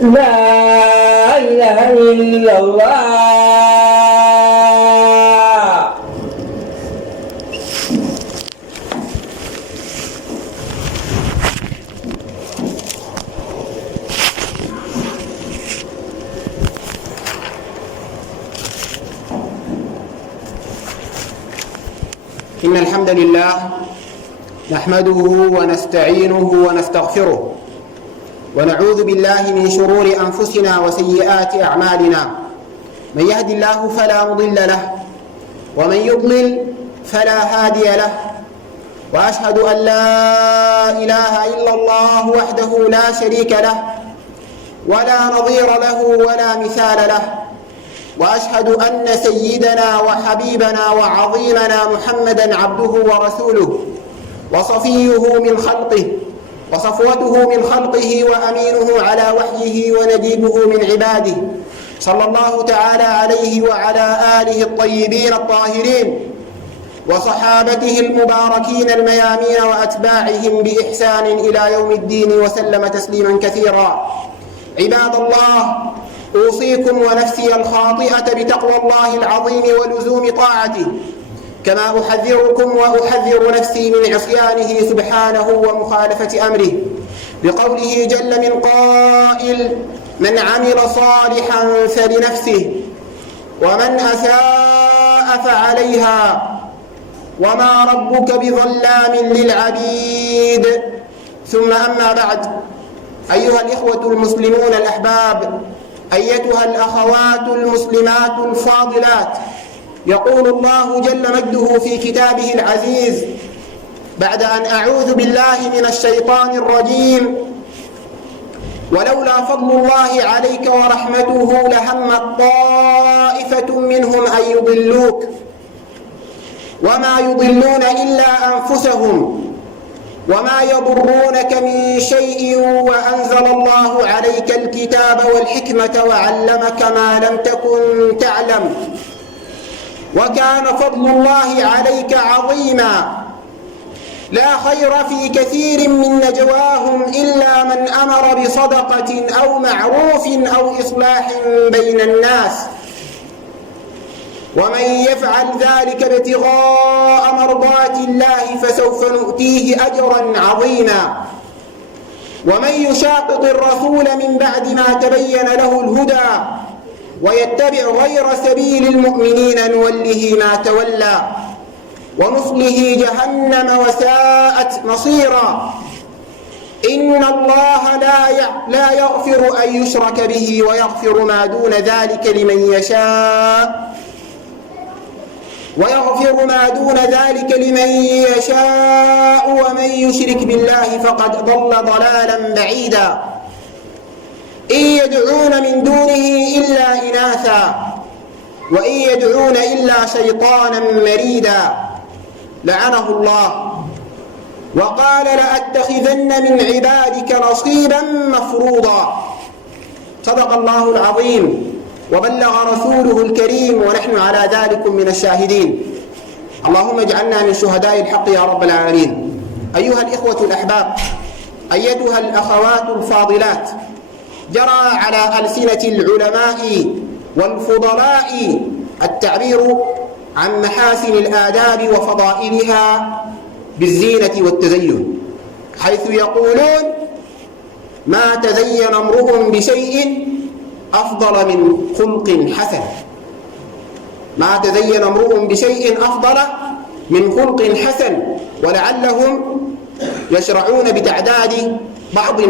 لا إله إلا الله. إن الحمد لله نحمده ونستعينه ونستغفره ونعوذ بالله من شرور أنفسنا وسيئات أعمالنا. من يهد الله فلا مضل له ومن يضلل فلا هادي له، وأشهد أن لا إله إلا الله وحده لا شريك له ولا نظير له ولا مثال له، وأشهد أن سيدنا وحبيبنا وعظيمنا محمدًا عبده ورسوله وصفيه من خلقه وصفوته من خلقه وأمينه على وحيه ونجيبه من عباده، صلى الله تعالى عليه وعلى آله الطيبين الطاهرين وصحابته المباركين الميامين وأتباعهم بإحسان إلى يوم الدين وسلم تسليما كثيرا. عباد الله، أوصيكم ونفسي الخاطئة بتقوى الله العظيم ولزوم طاعته، كما أحذركم وأحذر نفسي من عصيانه سبحانه ومخالفة أمره، بقوله جل من قائل: من عمل صالحا فلنفسه ومن أساء فعليها وما ربك بظلام للعبيد. ثم أما بعد، أيها الإخوة المسلمون الأحباب، أيتها الأخوات المسلمات الفاضلات، يقول الله جل مجده في كتابه العزيز بعد أن أعوذ بالله من الشيطان الرجيم: ولولا فضل الله عليك ورحمته لهمت طائفة منهم أن يضلوك وما يضلون إلا أنفسهم وما يضرونك من شيء وأنزل الله عليك الكتاب والحكمة وعلمك ما لم تكن تعلم وكان فضل الله عليك عظيما. لا خير في كثير من نجواهم إلا من أمر بصدقة أو معروف أو إصلاح بين الناس، ومن يفعل ذلك ابتغاء مرضات الله فسوف نؤتيه أجرا عظيما. ومن يشاقق الرسول من بعد ما تبين له الهدى ويتبع غير سبيل المؤمنين نوله ما تولى ونصله جهنم وساءت مصيرا. إن الله لا يغفر أن يشرك به ويغفر ما دون ذلك لمن يشاء ومن يشرك بالله فقد ضل ضلالا بعيدا. إن يدعون من دونه إلا إناثا وإن يدعون إلا شيطانا مريدا، لعنه الله، وقال: لأتخذن من عبادك نصيبا مفروضا. صدق الله العظيم وبلغ رسوله الكريم ونحن على ذلك من الشاهدين. اللهم اجعلنا من شهداء الحق يا رب العالمين. أيها الإخوة الأحباب، أيتها الأخوات الفاضلات، جرى على ألسنة العلماء والفضلاء التعبير عن محاسن الآداب وفضائلها بالزينة والتزين، حيث يقولون: ما تزين امرؤ بشيء أفضل من خلق حسن. ما تزين امرؤ بشيء أفضل من خلق حسن. ولعلهم يشرعون بتعداد بعض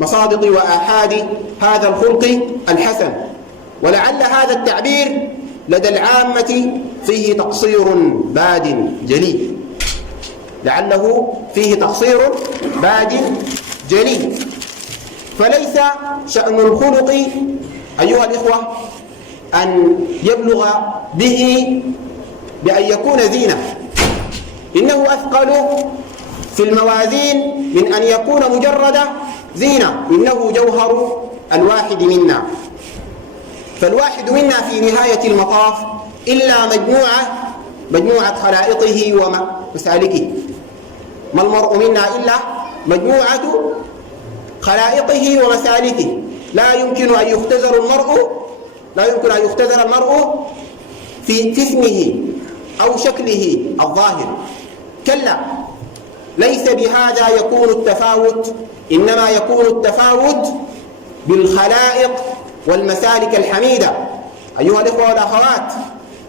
مصادق وآحاد هذا الخلق الحسن، ولعل هذا التعبير لدى العامة فيه تقصير باد جلي، لعله فيه تقصير باد جلي. فليس شأن الخلق أيها الإخوة أن يبلغ به بأن يكون زينة، إنه أثقل في الموازين من أن يكون مجرد زينة. إنه جوهر الواحد منا، فالواحد منا في نهاية المطاف إلا مجموعة خلائطه ومسالكه. ما المرء منا إلا مجموعة خلائقه ومسالكه، لا يمكن أن يختزل المرء في اسمه أو شكله الظاهر. كلا، ليس بهذا يكون التفاوت، إنما يكون التفاوت بالخلائق والمسالك الحميدة. أيها الإخوة والأخوات،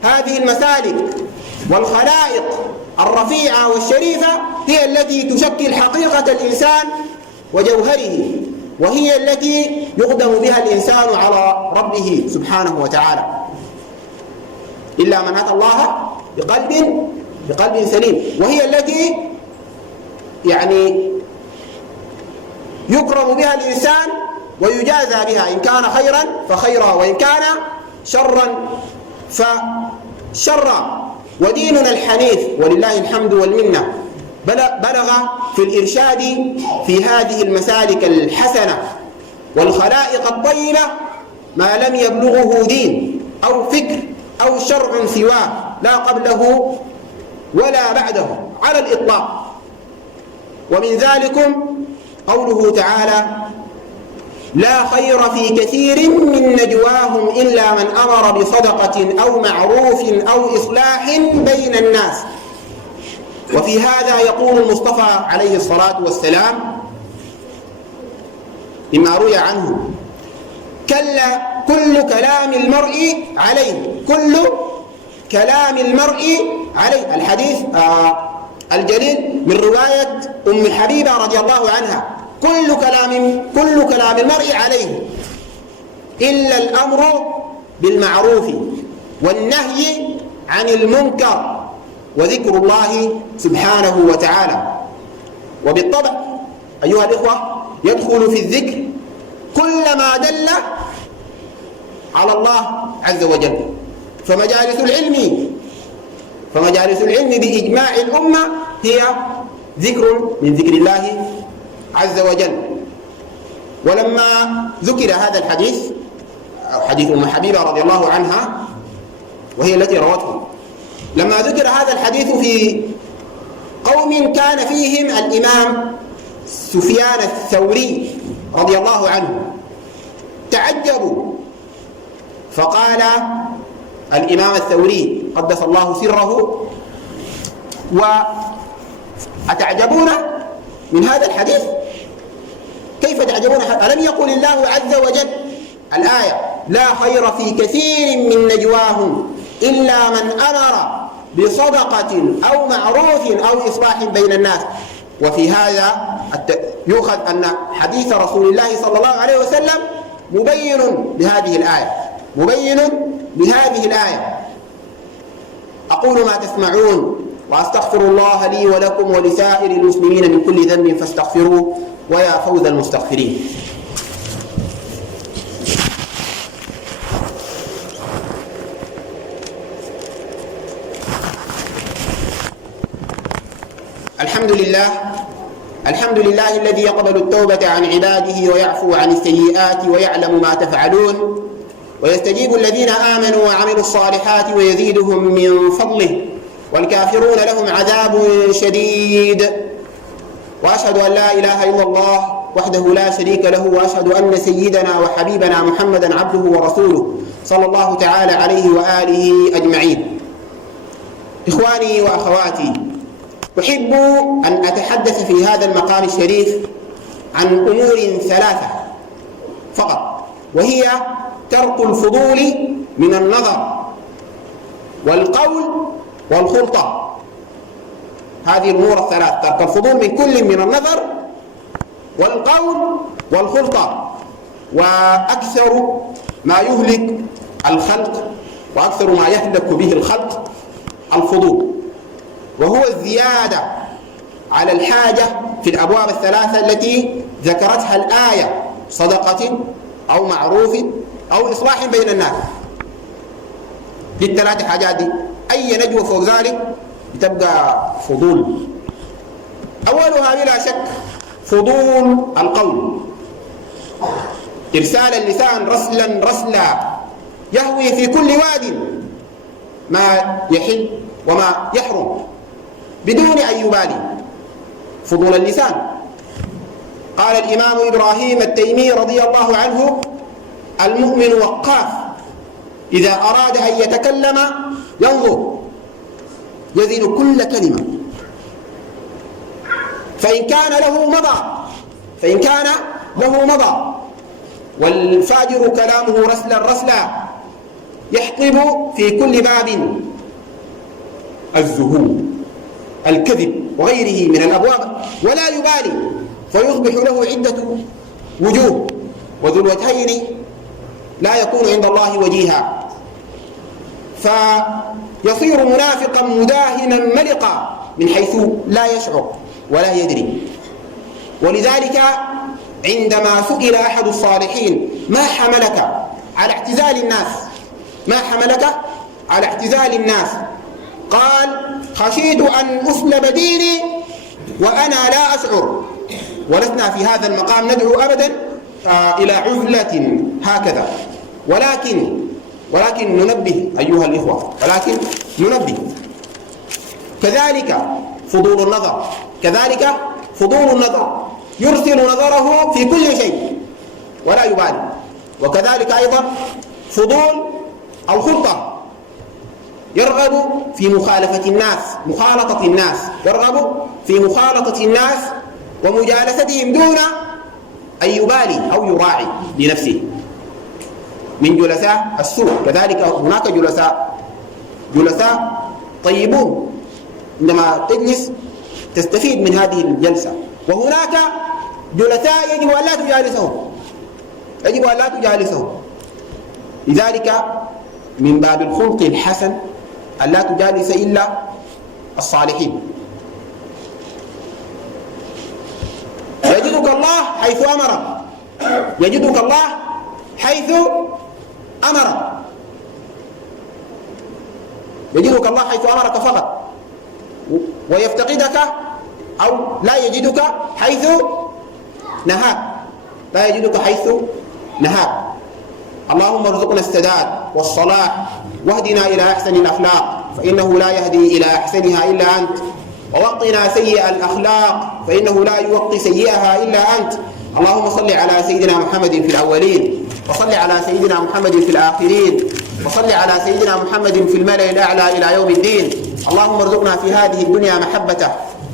هذه المسالك والخلائق الرفيعة والشريفة هي التي تشكل حقيقة الإنسان وجوهره، وهي التي يقدم بها الإنسان على ربه سبحانه وتعالى، إلا من أتى الله بقلب سليم، وهي التي يعني يكرم بها الإنسان ويجازى بها، إن كان خيرا فخيرا، وإن كان شرا فشرا. وديننا الحنيف ولله الحمد والمنة بلغ في الإرشاد في هذه المسالك الحسنة والخلائق الطيبة ما لم يبلغه دين أو فكر أو شرع سواه، لا قبله ولا بعده على الإطلاق. ومن ذلكم قوله تعالى: لا خير في كثير من نجواهم إلا من أمر بصدقة أو معروف أو إصلاح بين الناس. وفي هذا يقول المصطفى عليه الصلاة والسلام مما روي عنه: كل كلام المرء عليه، كل كلام المرء عليه. الحديث الجليل من رواية أم حبيبة رضي الله عنها: كل كلام المرء عليه إلا الأمر بالمعروف والنهي عن المنكر وذكر الله سبحانه وتعالى. وبالطبع أيها الإخوة يدخل في الذكر كل ما دل على الله عز وجل. فمجالس العلم بإجماع الأمة هي ذكر من ذكر الله عز وجل. ولما ذكر هذا الحديث، حديث أم حبيبة رضي الله عنها وهي التي روته، لما ذكر هذا الحديث في قوم كان فيهم الإمام سفيان الثوري رضي الله عنه، تعجبوا، فقال الإمام الثوري قدس الله سره: وأتعجبون من هذا الحديث؟ كيف تعجبون؟ ألم يقل الله عز وجل الآية: لا خير في كثير من نجواهم إلا من أمر بصدقة أو معروف أو إصلاح بين الناس. وفي هذا يؤخذ أن حديث رسول الله صلى الله عليه وسلم مبين بهذه الآية. أقول ما تسمعون وأستغفر الله لي ولكم ولسائر المسلمين من كل ذنب فاستغفروه ويا فوز المستغفرين. الحمد لله الذي يقبل التوبة عن عباده ويعفو عن السيئات ويعلم ما تفعلون، ويستجيب الذين آمنوا وعملوا الصالحات ويزيدهم من فضله، والكافرون لهم عذاب شديد. وأشهد أن لا إله إلا الله وحده لا شريك له، وأشهد أن سيدنا وحبيبنا محمدا عبده ورسوله صلى الله تعالى عليه وآله أجمعين. إخواني وأخواتي، أحب أن أتحدث في هذا المقام الشريف عن أمور ثلاثة فقط، وهي ترك الفضول من النظر والقول والخلطة. هذه الأمور الثلاث: ترك الفضول من كل من النظر والقول والخلطة. وأكثر ما يهلك الخلق وأكثر ما يهلك به الخلق الفضول، وهو الزيادة على الحاجة في الأبواب الثلاثة التي ذكرتها الآية: صدقة أو معروف أو إصلاح بين الناس. للثلاث حاجات دي أي نجوى فوق ذلك بتبقى فضول. أولها بلا شك فضول القول، إرسال اللسان رسلا يهوي في كل واد ما يحل وما يحرم بدون أن يبالي. فضول اللسان قال الإمام إبراهيم التيمي رضي الله عنه: المؤمن وقاف، إذا أراد أن يتكلم ينظر يزن كل كلمة، فإن كان له مضى والفاجر كلامه رسلا يحطب في كل باب الزهور الكذب وغيره من الأبواب ولا يبالي، فيصبح له عدة وجوه، وذو الوجهين لا يكون عند الله وجيها، فيصير منافقا مداهنا ملقا من حيث لا يشعر ولا يدري. ولذلك عندما سئل أحد الصالحين: ما حملك على اعتزال الناس؟ قال: خشيت أن أسلب ديني وأنا لا أشعر. ولسنا في هذا المقام ندعو أبدا إلى عزلة هكذا، ولكن ننبه أيها الإخوة، كذلك فضول النظر يرسل نظره في كل شيء ولا يبالي. وكذلك أيضا فضول الخلطة، يرغب في مخالطة الناس ومجالستهم دون أن يبالي أو يراعي لنفسه من جلساء السوء. كذلك هناك جلساء طيبون، عندما تجلس تستفيد من هذه الجلسة، وهناك جلساء يجب أن لا تجالسهم. لذلك من باب الخلق الحسن أن لا تجالس إلا الصالحين. يجدك الله حيث أمرك فقط، ويفتقدك أو لا يجدك حيث نهاك. اللهم ارزقنا السداد والصلاح واهدنا إلى أحسن الأخلاق، فإنه لا يهدي إلى أحسنها إلا أنت، ووقنا سيئ الأخلاق، فإنه لا يوقي سيئها إلا أنت. اللهم صل على سيدنا محمد في الأولين، وصل على سيدنا محمد في الآخرين، وصل على سيدنا محمد في الملأ الأعلى إلى يوم الدين. اللهم ارزقنا في هذه الدنيا محبته،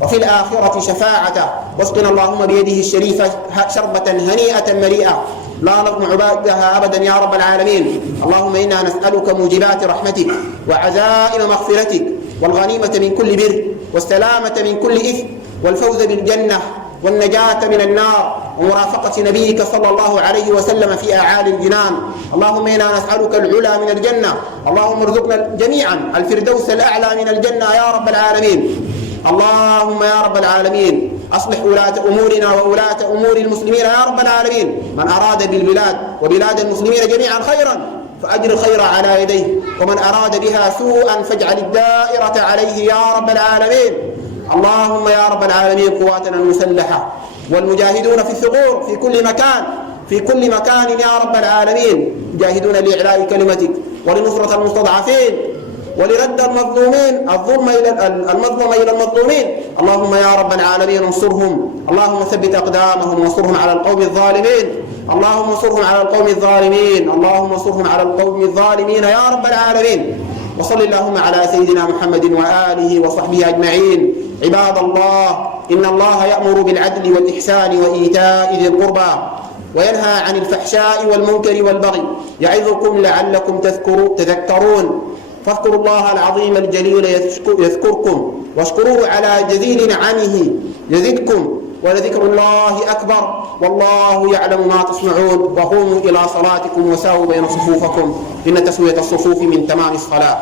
وفي الآخرة شفاعته، واسقنا اللهم بيده الشريفة شربة هنيئة مريئة لا نظمع بعدها أبدا يا رب العالمين. اللهم إنا نسألك موجبات رحمتك وعزائم مغفرتك والغنيمة من كل بر والسلامة من كل إثم والفوز بالجنة والنجاة من النار ومرافقة نبيك صلى الله عليه وسلم في أعالي الجنان. اللهم إنا نسألك العلا من الجنة، اللهم ارزقنا جميعا الفردوس الأعلى من الجنة يا رب العالمين. اللهم يا رب العالمين أصلح ولاة أمورنا وولاة أمور المسلمين يا رب العالمين. من أراد بالبلاد وبلاد المسلمين جميعا خيرا فأجر الخير على يديه، ومن أراد بها سوءا فاجعل الدائرة عليه يا رب العالمين. اللهم يا رب العالمين قواتنا المسلحة والمجاهدون في الثغور في كل مكان يا رب العالمين، يجاهدون لإعلاء كلمتك ولنصرة المستضعفين ولرد المظلوم إلى المظلومين. اللهم يا رب العالمين انصرهم، اللهم ثبت أقدامهم وانصرهم على القوم الظالمين يا رب العالمين. وصل اللهم على سيدنا محمد وآله وصحبه أجمعين. عباد الله، إن الله يأمر بالعدل والإحسان وإيتاء ذي القربى وينهى عن الفحشاء والمنكر والبغي يعظكم لعلكم تذكرون. فاذكروا الله العظيم الجليل يذكركم، واشكروه على جزيل نعمه يزدكم، ولذكر الله أكبر، والله يعلم ما تصنعون. وقوموا إلى صلاتكم وساووا بين صفوفكم، إن تسوية الصفوف من تمام الصلاة.